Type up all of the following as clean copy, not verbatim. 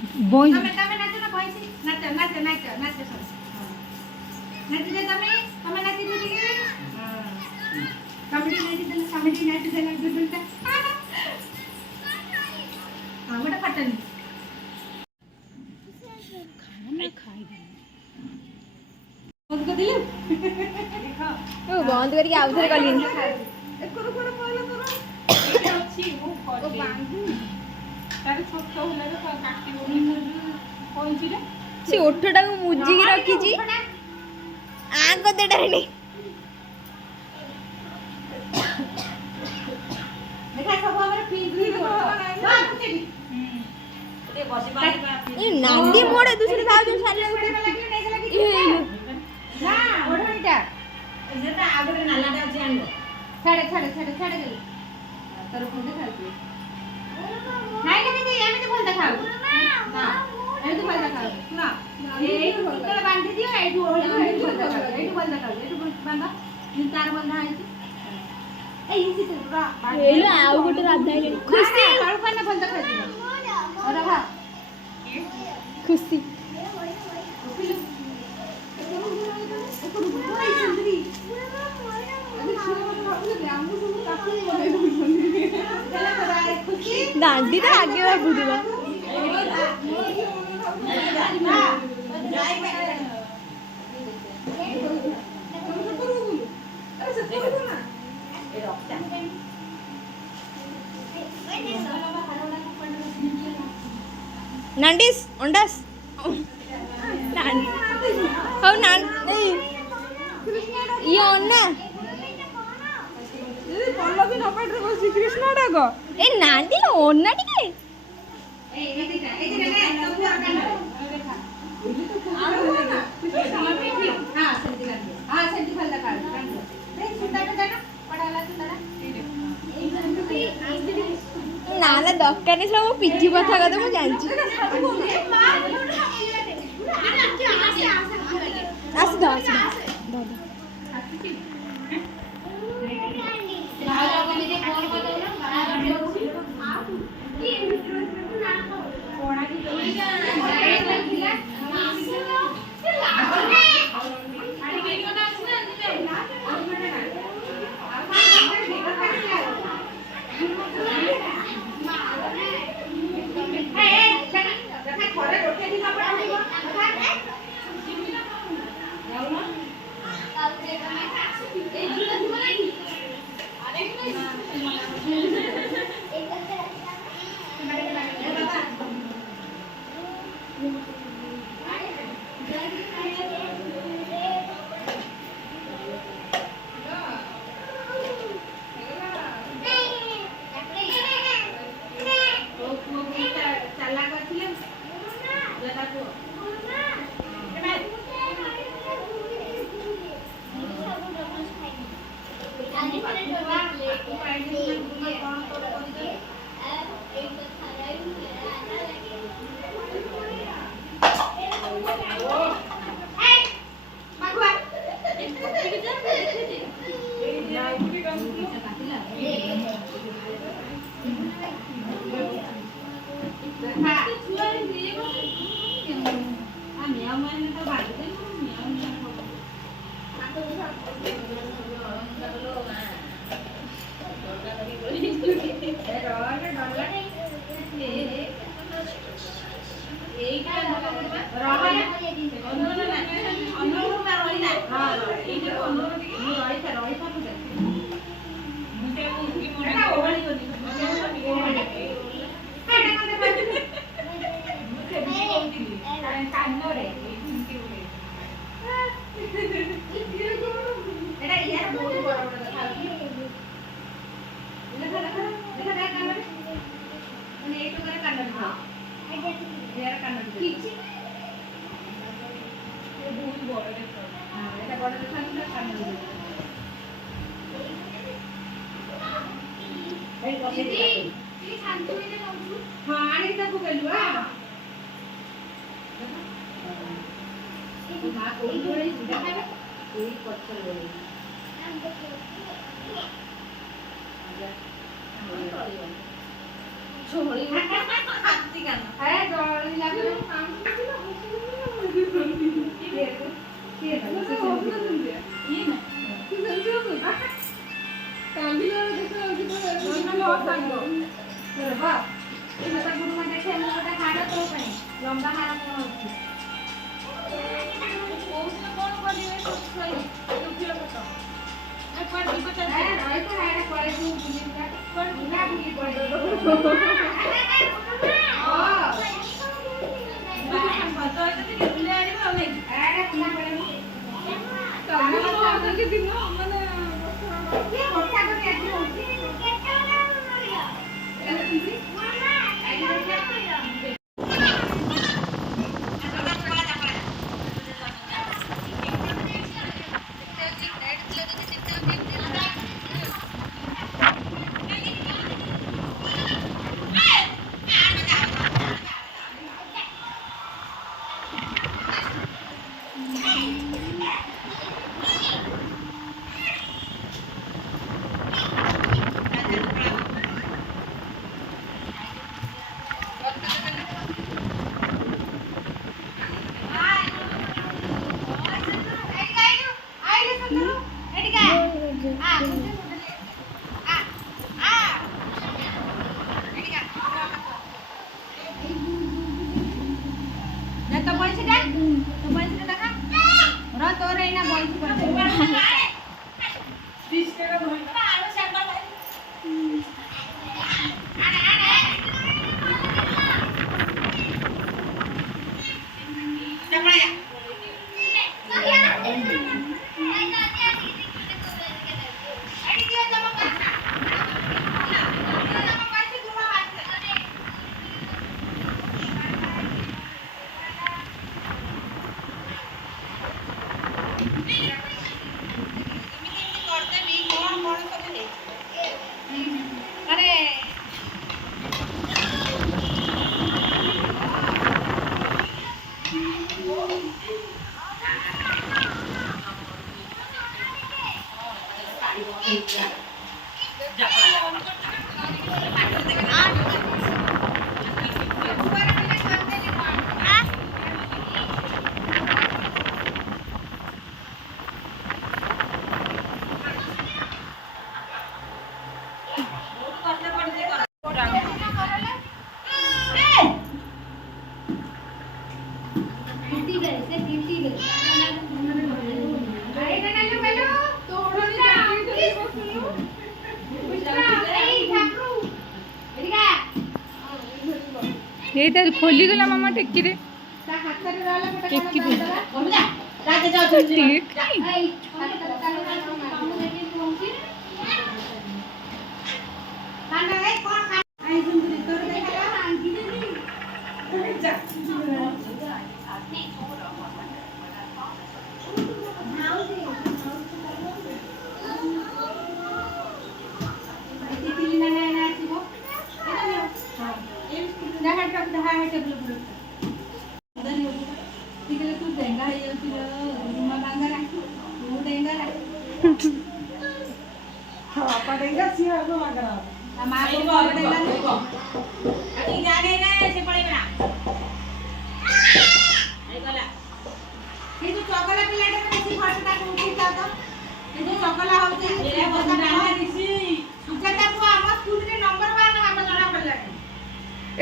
बोई તમે તમે નાચો ને બોયથી નાચો નાચો નાચો નાચો સર નાચી દે તમે નાચી દે કે કમેડી નાચી દે દુદુલતા હા મોટા પટન ખાना में खाई दे बंद कर दिले देखो ओ बंद करके आउथरे कलिन करो करो पहले करो अच्छी वो कर दे तारे छोट होला रे काटी बोली कोइची रे से ओठटा को मुजी की रखी जी आंग को देडा नहीं देखा सब हमरे पीस भी वाह कुछ भी ये बसी बात ये नांडी मोड़े दूसरे साहब जो सारे लगी ना ओढणीटा जेटा आगरे नालाटा अछि आनो छाडे गेली तर कोण देखायची नाही का दीदी एमिति बोल देखाओ ना एमिति बोल देखाओ ना एइटु कुतला बांधी दियो एइटु बोल देखाओ एइटु बांधा तीन चार बंधा आइछि ए इसी तो हेलो आउ गोटे राधा आइले खुशी काळू पाना बोल देखाइछि अरे वाह खुशी दांडी तो आगे वा बुदुवा नांडीस ओंडास नांडी हो नान ये ओन्ना पल्लवी नपेट रे बसी कृष्ण डागो ए नांडी ओन्ना टिके ए एदिटा सब आकान देखा हां सेंटी फल देखा रे सुंदर देना पडाला सुंदर नाला दक्कानी सब पिठी बथा कथा मु जानछि आस द छोड़ी खाती का है डोली लगे କିଏ ମୁଁ ଦବ? ତ ଭାବୁନା ସେମିତିଆ। ଇଏ ନା। ତୁ ସେମିତି ହବୁ? କାନ୍ଦିଲା ବେଳେ ଦେଖା ଯାଉଛି ତ ସାଙ୍ଗ। ତୋର ବାପ। ଏ କଥା ଗୁରୁମା ଦେଖେ ମୁଁ ଗୋଟେ ହାଡ଼ ତୋ ପାଇଁ। ଲମ୍ବା ହାଡ଼ କଣ ଅଛି? କହୁଥିଲେ କଣ କରିବେ ସବସ୍କ୍ରାଇବ ଉଠିଲା ଫଟୋ ଏ କୁଆଡେ ଯିବ ଚାଲ ଆରେ ରହିଥା ଆରେ ପରେ ତୁ ବୁଲିବା। କୁଆଡେ ବୁଲା ବୁଲି ପଡିବ। ଫଟୋ ହେଇଛନ୍ତି କି ବୁଲେଇ ଆଣିବ ଆଉ ନାଇଁ ଆରେ ବୁଲା ପଡିବ। କାଲି ନ କି ଦିନ ମାନେ ବର୍ଷା କରି ଆଜି ହଉଛି। এই তার খোলিগলা মামা টেকিরে টেকি দে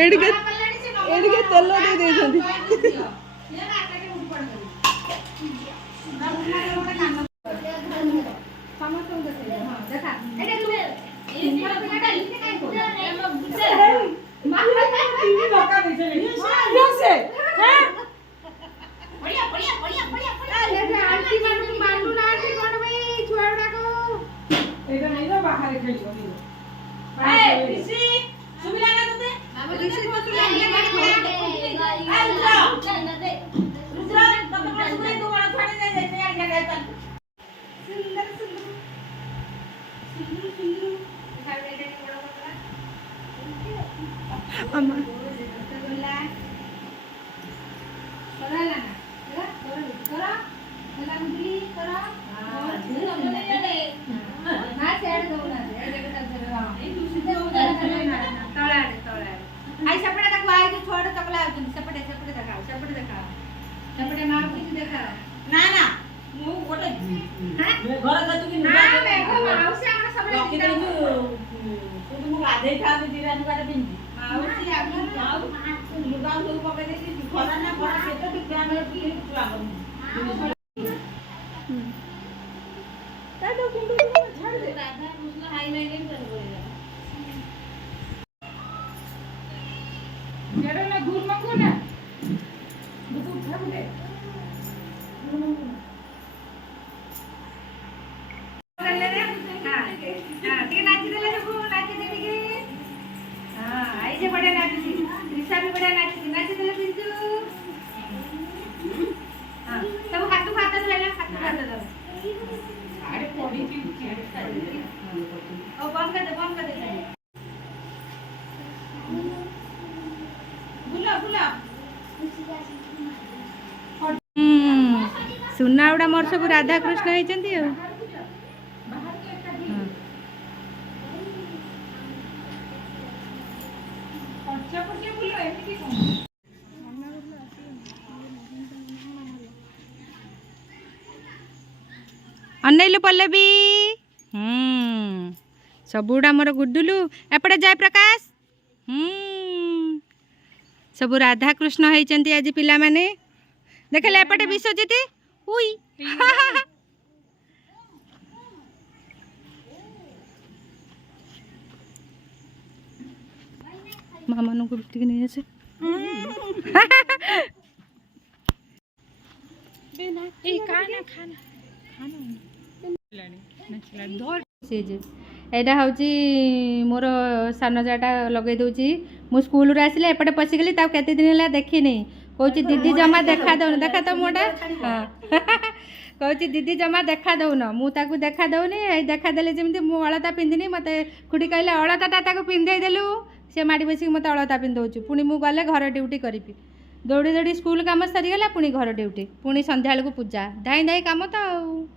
ଏଡ଼ିକେ ଏଡ଼ିକେ ତେଲ ଦେଇ ଦେଇଛନ୍ତି ବାହାରେ ଖେଳିବ राधा कृष्ण हाई माइंडेड कर बोलेगा जरा ना दूर मांगो ना दूर उठा दे ଟିକେ ନାଚିଦେଲେ ସବୁ ନାଚିଦେ ଟିକେ ହଁ ଆଇ ଯେ ବଢିଆ ନାଚୁଛି ତ୍ରିଷା ବି ବଢିଆ ନାଚୁଛି ନାଚିଦେଲେ ପିଞ୍ଚୁ ହଁ ସବୁ ହାତକୁ ହାତ ଧରିଲା ହାତକୁ ହାତ ଧର ଆରେ ପଡିଛି ଓ ବନ୍ଦ କରିଦେ ବୁଲ ବୁଲ ସୁନା ଗୁଡ଼ା ମୋର ସବୁ ରାଧାକୃଷ୍ଣ ହେଇଛନ୍ତି ଆଉ ପଞ୍ଚା ପଞ୍ଚା ବୁଲ ଏମିତି କଣ ଅନେଇଲୁ ପଲ୍ଲବୀ ସବୁଗୁଡ଼ା ମୋର ଗୁଡୁଲୁ ଏପଟେ ଜୟପ୍ରକାଶ ସବୁ ରାଧାକୃଷ୍ଣ ହେଇଛନ୍ତି ଆଜି ପିଲାମାନେ ଦେଖିଲେ ଏପଟେ ବିଶ୍ୱଜିତ ଉଇ ମାମାନଙ୍କୁ ଟିକେ ନେଇ ଆସେ ଏଇଟା ହେଉଛି ମୋର ସାନ ଯାଟା ଲଗେଇ ଦେଉଛି ମୁଁ ସ୍କୁଲରୁ ଆସିଲେ ଏପଟେ ପଶିଗଲି ତାକୁ କେତେ ଦିନ ହେଲା ଦେଖିନି କହୁଛି ଦିଦି ଜମା ଦେଖା ଦେଉନି ଦେଖା ତ ମୋଟା ହଁ କହୁଛି ଦିଦି ଜମା ଦେଖା ଦେଉନ ମୁଁ ତାକୁ ଦେଖା ଦେଉନି ଏଇ ଦେଖା ଦେଲେ ଯେମିତି ମୁଁ ଅଳତା ପିନ୍ଧିନି ମୋତେ ଖୁଡ଼ି କହିଲେ ଅଳତାଟା ତାକୁ ପିନ୍ଧେଇ ଦେଲୁ ସେ ମାଡ଼ି ବସିକି ମୋତେ ଅଳତା ପିନ୍ଧଉଛି ପୁଣି ମୁଁ ଗଲେ ଘର ଡ୍ୟୁଟି କରିବି ଦୌଡ଼ି ଦୌଡ଼ି ସ୍କୁଲ କାମ ସରିଗଲା ପୁଣି ଘର ଡ୍ୟୁଟି ପୁଣି ସନ୍ଧ୍ୟାବେଳକୁ ପୂଜା ଧାଇଁ ଧାଇଁ କାମ ତ ଆଉ